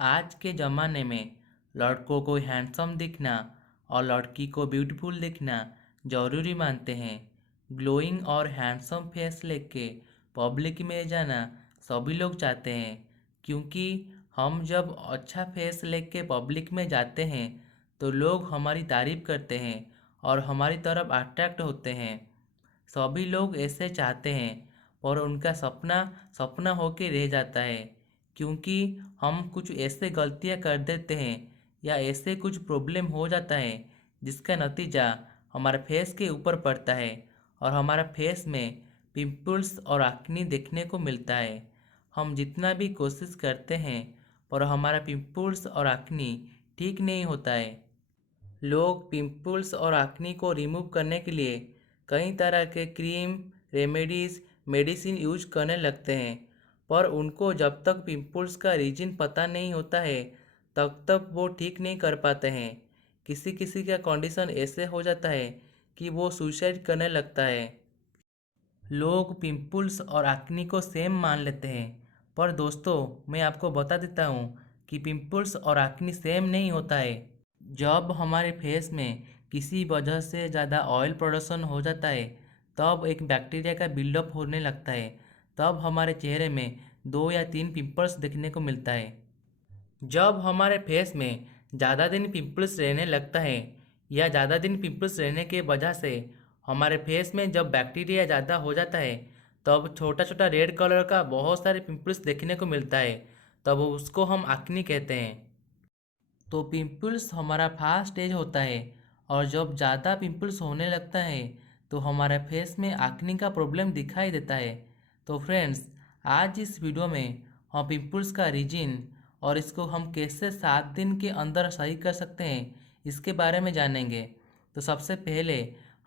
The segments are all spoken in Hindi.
आज के ज़माने में लड़कों को हैंडसम दिखना और लड़की को ब्यूटीफुल दिखना ज़रूरी मानते हैं। ग्लोइंग और हैंडसम फेस लेके पब्लिक में जाना सभी लोग चाहते हैं, क्योंकि हम जब अच्छा फेस लेके पब्लिक में जाते हैं तो लोग हमारी तारीफ करते हैं और हमारी तरफ अट्रैक्ट होते हैं। सभी लोग ऐसे चाहते हैं, पर उनका सपना सपना होके रह जाता है, क्योंकि हम कुछ ऐसे गलतियां कर देते हैं या ऐसे कुछ प्रॉब्लम हो जाता है जिसका नतीजा हमारे फेस के ऊपर पड़ता है और हमारा फेस में पिंपल्स और एक्ने देखने को मिलता है। हम जितना भी कोशिश करते हैं, पर हमारा पिंपल्स और एक्ने ठीक नहीं होता है। लोग पिंपल्स और एक्ने को रिमूव करने के लिए कई तरह के क्रीम, रेमेडीज, मेडिसिन यूज करने लगते हैं, पर उनको जब तक पिंपल्स का रीजन पता नहीं होता है तब तक वो ठीक नहीं कर पाते हैं। किसी किसी का कंडीशन ऐसे हो जाता है कि वो सुसाइड करने लगता है। लोग पिंपल्स और एक्ने को सेम मान लेते हैं, पर दोस्तों मैं आपको बता देता हूँ कि पिंपल्स और एक्ने सेम नहीं होता है। जब हमारे फेस में किसी वजह से ज़्यादा ऑयल प्रोडक्शन हो जाता है, तब एक बैक्टीरिया का बिल्डअप होने लगता है। तब हमारे चेहरे में 2 या 3 पिंपल्स देखने को मिलता है। जब हमारे फेस में ज़्यादा दिन पिंपल्स रहने लगता है या ज़्यादा दिन पिंपल्स रहने के वजह से हमारे फेस में जब बैक्टीरिया ज़्यादा हो जाता है, तब छोटा छोटा रेड कलर का बहुत सारे पिंपल्स देखने को मिलता है। तब उसको हम एक्ने कहते हैं। तो पिंपल्स हमारा फर्स्ट स्टेज होता है, और जब ज़्यादा पिंपल्स होने लगता है तो हमारे फेस में एक्ने का प्रॉब्लम दिखाई देता है। तो फ्रेंड्स, आज इस वीडियो में हम पिंपल्स का रीजन और इसको हम कैसे 7 दिन के अंदर सही कर सकते हैं इसके बारे में जानेंगे। तो सबसे पहले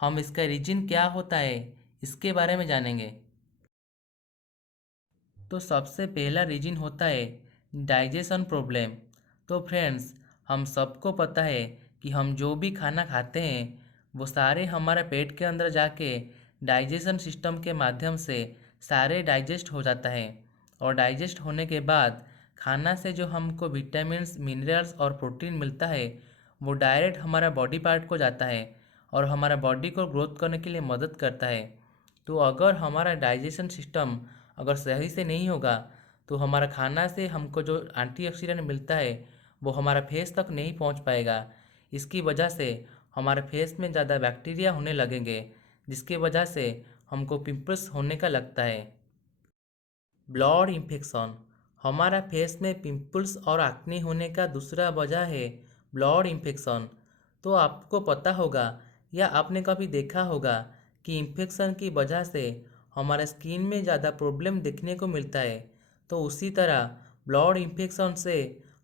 हम इसका रीजन क्या होता है इसके बारे में जानेंगे। तो सबसे पहला रीजन होता है डाइजेशन प्रॉब्लम। तो फ्रेंड्स, हम सबको पता है कि हम जो भी खाना खाते हैं वो सारे हमारे पेट के अंदर जाके डाइजेशन सिस्टम के माध्यम से सारे डाइजेस्ट हो जाता है। और डाइजेस्ट होने के बाद खाना से जो हमको विटामिन्स, मिनरल्स और प्रोटीन मिलता है वो डायरेक्ट हमारा बॉडी पार्ट को जाता है और हमारा बॉडी को ग्रोथ करने के लिए मदद करता है। तो अगर हमारा डाइजेशन सिस्टम अगर सही से नहीं होगा तो हमारा खाना से हमको जो एंटीऑक्सीडेंट मिलता है वो हमारा फेस तक नहीं पहुंच पाएगा। इसकी वजह से हमारे फेस में ज़्यादा बैक्टीरिया होने लगेंगे, जिसकी वजह से हमको पिंपल्स होने का लगता है। Blood infection. हमारा फेस में पिंपल्स और एक्ने होने का दूसरा वजह है ब्लड इन्फेक्शन। तो आपको पता होगा या आपने कभी देखा होगा कि इन्फेक्शन की वजह से हमारे स्किन में ज़्यादा प्रॉब्लम देखने को मिलता है। तो उसी तरह ब्लड इन्फेक्शन से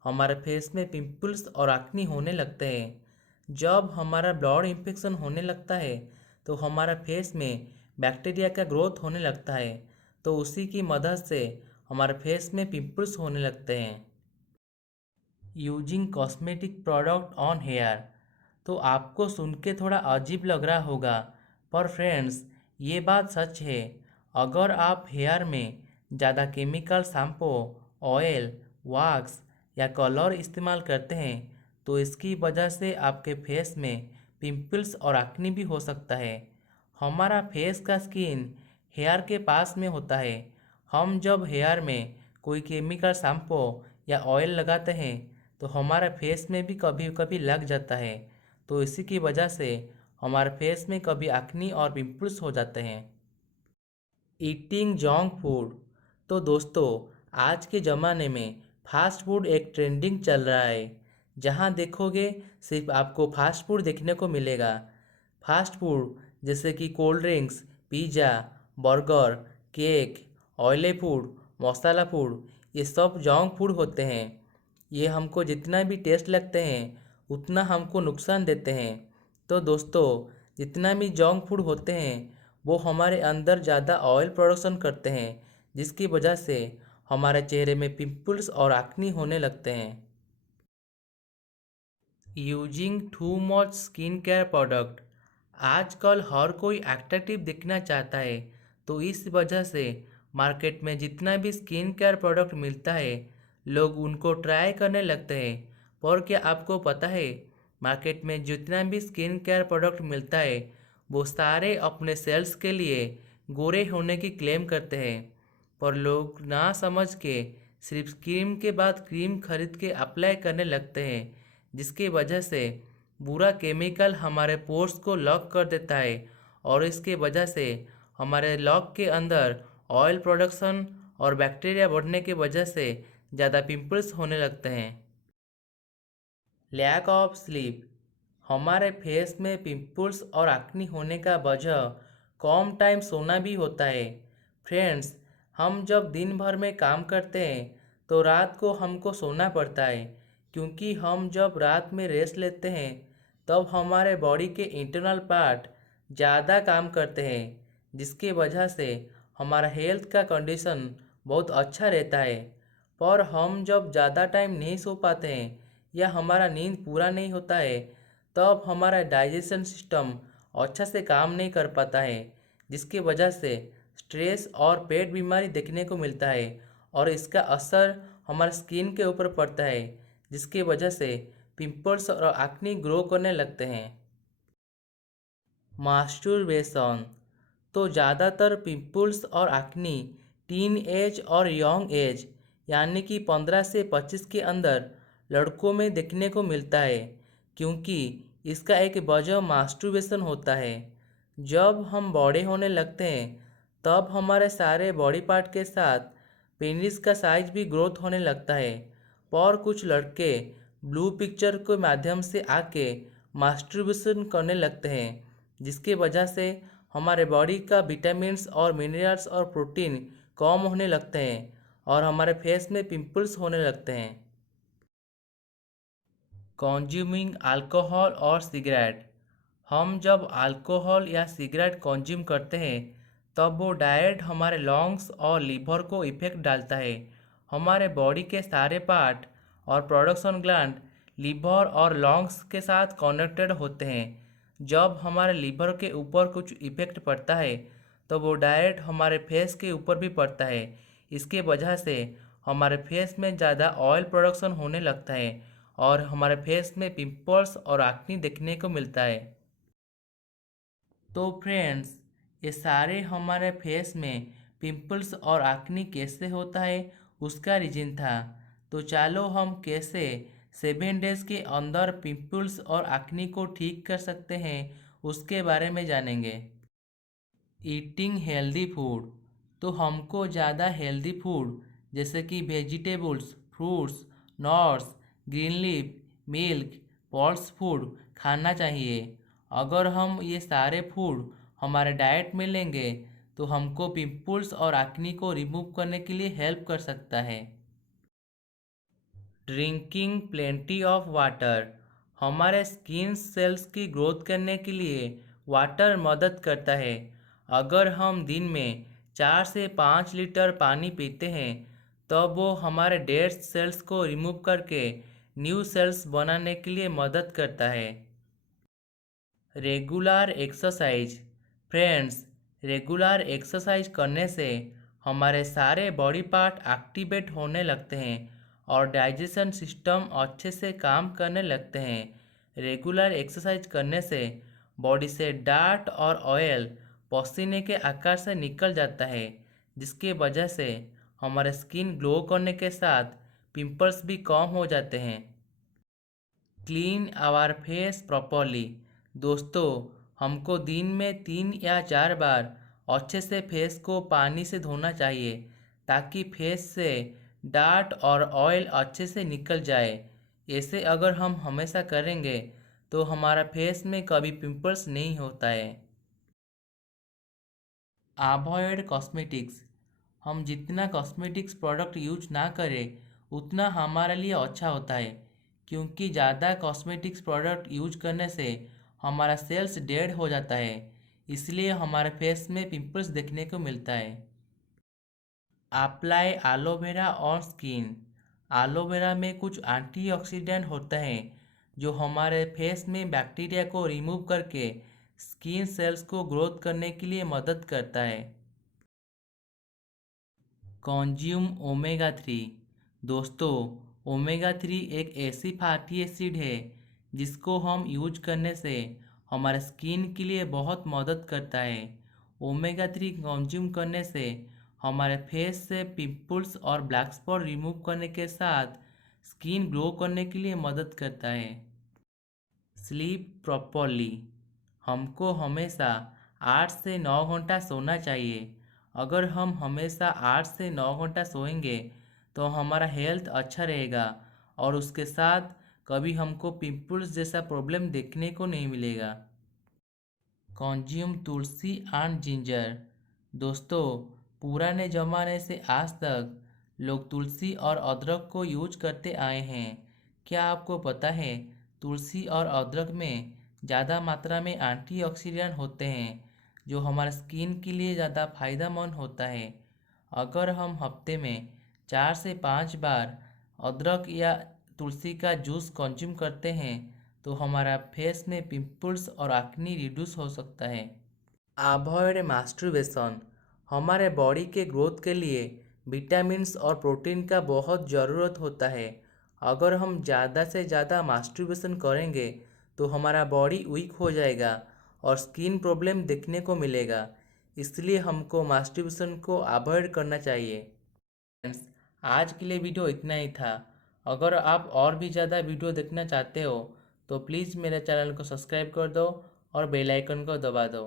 हमारे फेस में पिंपल्स और एक्ने होने लगते हैं। जब हमारा ब्लड इन्फेक्शन होने लगता है तो हमारा फेस में बैक्टीरिया का ग्रोथ होने लगता है, तो उसी की मदद से हमारे फेस में पिंपल्स होने लगते हैं। Using cosmetic product on hair. तो आपको सुन के थोड़ा अजीब लग रहा होगा, पर फ्रेंड्स ये बात सच है। अगर आप हेयर में ज़्यादा केमिकल शैम्पू, ऑयल, वैक्स या कलर इस्तेमाल करते हैं तो इसकी वजह से आपके फेस में पिंपल्स और एक्ने भी हो सकता है। हमारा फेस का स्किन हेयर के पास में होता है। हम जब हेयर में कोई केमिकल शैम्पू या ऑयल लगाते हैं तो हमारे फेस में भी कभी कभी लग जाता है। तो इसी की वजह से हमारे फेस में कभी एक्ने और पिंपल्स हो जाते हैं। Eating junk food. तो दोस्तों, आज के ज़माने में फास्ट फूड एक ट्रेंडिंग चल रहा है। जहाँ देखोगे सिर्फ आपको फास्ट फूड देखने को मिलेगा। फास्ट फूड जैसे कि cold drinks, pizza, burger, cake, oily food, masala food, ये सब जंक फूड होते हैं। ये हमको जितना भी टेस्ट लगते हैं उतना हमको नुकसान देते हैं। तो दोस्तों, जितना भी जंक फूड होते हैं वो हमारे अंदर ज़्यादा ऑयल प्रोडक्शन करते हैं, जिसकी वजह से हमारे चेहरे में पिंपल्स और एक्ने होने लगते हैं। Using too much skin care product. आजकल हर कोई एट्रैक्टिव दिखना चाहता है, तो इस वजह से मार्केट में जितना भी स्किन केयर प्रोडक्ट मिलता है लोग उनको ट्राई करने लगते हैं। पर क्या आपको पता है, मार्केट में जितना भी स्किन केयर प्रोडक्ट मिलता है वो सारे अपने सेल्स के लिए गोरे होने की क्लेम करते हैं। पर लोग ना समझ के सिर्फ क्रीम के बाद क्रीम खरीद के अप्लाई करने लगते हैं, जिसकी वजह से बुरा केमिकल हमारे पोर्स को लॉक कर देता है और इसके वजह से हमारे लॉक के अंदर ऑयल प्रोडक्शन और बैक्टीरिया बढ़ने की वजह से ज़्यादा पिंपल्स होने लगते हैं। Lack of sleep. हमारे फेस में पिंपल्स और एक्ने होने का वजह कम टाइम सोना भी होता है। फ्रेंड्स, हम जब दिन भर में काम करते हैं तो रात को हमको सोना पड़ता है, क्योंकि हम जब रात में रेस्ट लेते हैं तब हमारे बॉडी के इंटरनल पार्ट ज़्यादा काम करते हैं, जिसकी वजह से हमारा हेल्थ का कंडीशन बहुत अच्छा रहता है। पर हम जब ज़्यादा टाइम नहीं सो पाते हैं या हमारा नींद पूरा नहीं होता है तब हमारा डाइजेशन सिस्टम अच्छा से काम नहीं कर पाता है, जिसकी वजह से स्ट्रेस और पेट बीमारी देखने को मिलता है और इसका असर हमारे स्किन के ऊपर पड़ता है, जिसकी वजह से पिंपल्स और एक्ने ग्रो करने लगते हैं। मास्टरबेशन। तो ज़्यादातर पिंपल्स और एक्ने टीन एज और यंग एज यानी कि 15 से 25 के अंदर लड़कों में देखने को मिलता है, क्योंकि इसका एक वजह मास्टरबेशन होता है। जब हम बड़े होने लगते हैं तब हमारे सारे बॉडी पार्ट के साथ पेनिस का साइज भी ग्रोथ होने लगता है। पर कुछ लड़के ब्लू पिक्चर के माध्यम से आके मास्टरबेशन करने लगते हैं, जिसकी वजह से हमारे बॉडी का विटामिन्स और मिनरल्स और प्रोटीन कम होने लगते हैं और हमारे फेस में पिंपल्स होने लगते हैं। कंज्यूमिंग अल्कोहल और सिगरेट। हम जब अल्कोहल या सिगरेट कंज्यूम करते हैं तब वो डायरेक्ट हमारे लंग्स और लीवर को इफेक्ट डालता है। हमारे बॉडी के सारे पार्ट और प्रोडक्शन ग्लैंड लीवर और लंग्स के साथ कनेक्टेड होते हैं। जब हमारे लीवर के ऊपर कुछ इफेक्ट पड़ता है तो वो डायरेक्ट हमारे फेस के ऊपर भी पड़ता है। इसके वजह से हमारे फेस में ज़्यादा ऑयल प्रोडक्शन होने लगता है और हमारे फेस में पिंपल्स और एक्ने देखने को मिलता है। तो फ्रेंड्स, ये सारे हमारे फेस में पिंपल्स और एक्ने कैसे होता है उसका रीजन था। तो चलो हम कैसे 7 डेज के अंदर पिंपल्स और एक्ने को ठीक कर सकते हैं उसके बारे में जानेंगे। Eating healthy food. तो हमको ज़्यादा हेल्दी फूड जैसे कि vegetables, fruits, nuts, green leaf, milk, pulse food खाना चाहिए। अगर हम ये सारे फूड हमारे डाइट में लेंगे तो हमको पिंपल्स और एक्ने को रिमूव करने के लिए हेल्प कर सकता है। Drinking plenty of water. हमारे स्किन सेल्स की ग्रोथ करने के लिए वाटर मदद करता है। अगर हम दिन में 4 से 5 लीटर पानी पीते हैं तब वो हमारे डेड सेल्स को रिमूव करके न्यू सेल्स बनाने के लिए मदद करता है। Regular exercise. Friends, regular exercise करने से हमारे सारे बॉडी पार्ट एक्टिवेट होने लगते हैं और डाइजेशन सिस्टम अच्छे से काम करने लगते हैं। रेगुलर एक्सरसाइज करने से बॉडी से डार्ट और ऑयल पसीने के आकार से निकल जाता है, जिसकी वजह से हमारे स्किन ग्लो करने के साथ पिंपल्स भी कम हो जाते हैं। Clean our face properly. दोस्तों, हमको दिन में 3 या 4 बार अच्छे से फेस को पानी से धोना चाहिए ताकि फेस से डार्ट और ऑयल अच्छे से निकल जाए। ऐसे अगर हम हमेशा करेंगे तो हमारा फेस में कभी पिंपल्स नहीं होता है। Avoid cosmetics. हम जितना कॉस्मेटिक्स प्रोडक्ट यूज ना करें उतना हमारे लिए अच्छा होता है, क्योंकि ज़्यादा कॉस्मेटिक्स प्रोडक्ट यूज करने से हमारा सेल्स डेड हो जाता है, इसलिए हमारे फेस में पिंपल्स देखने को मिलता है। Apply aloe vera on skin. Aloe vera में कुछ एंटीऑक्सीडेंट होते हैं जो हमारे फेस में बैक्टीरिया को रिमूव करके स्किन सेल्स को ग्रोथ करने के लिए मदद करता है। Consume omega 3। दोस्तों, ओमेगा 3 एक ऐसी फैटी एसिड है जिसको हम यूज करने से हमारे स्किन के लिए बहुत मदद करता है। ओमेगा 3 कंज्यूम करने से हमारे फेस से पिंपल्स और ब्लैक स्पॉट रिमूव करने के साथ स्किन ग्लो करने के लिए मदद करता है। Sleep properly. हमको हमेशा 8 से 9 घंटा सोना चाहिए। अगर हम हमेशा 8 से 9 घंटा सोएंगे तो हमारा हेल्थ अच्छा रहेगा और उसके साथ कभी हमको पिंपल्स जैसा प्रॉब्लम देखने को नहीं मिलेगा। Consume Tulsi and ginger. दोस्तों, पुराने ज़माने से आज तक लोग तुलसी और अदरक को यूज करते आए हैं। क्या आपको पता है तुलसी और अदरक में ज़्यादा मात्रा में एंटीऑक्सीडेंट होते हैं जो हमारे स्किन के लिए ज़्यादा फायदेमंद होता है। अगर हम हफ्ते में 4 से 5 बार अदरक या तुलसी का जूस कंज्यूम करते हैं तो हमारा फेस में पिंपल्स और एक्ने रिड्यूस हो सकता है। Avoid masturbation. हमारे बॉडी के ग्रोथ के लिए विटामिन्स और प्रोटीन का बहुत ज़रूरत होता है। अगर हम ज़्यादा से ज़्यादा मास्टरबेशन करेंगे तो हमारा बॉडी वीक हो जाएगा और स्किन प्रॉब्लम देखने को मिलेगा। इसलिए हमको मास्टरबेशन को अवॉइड करना चाहिए। फ्रेंड्स, आज के लिए वीडियो इतना ही था। अगर आप और भी ज़्यादा वीडियो देखना चाहते हो तो प्लीज़ मेरे चैनल को सब्सक्राइब कर दो और बेल आइकन को दबा दो।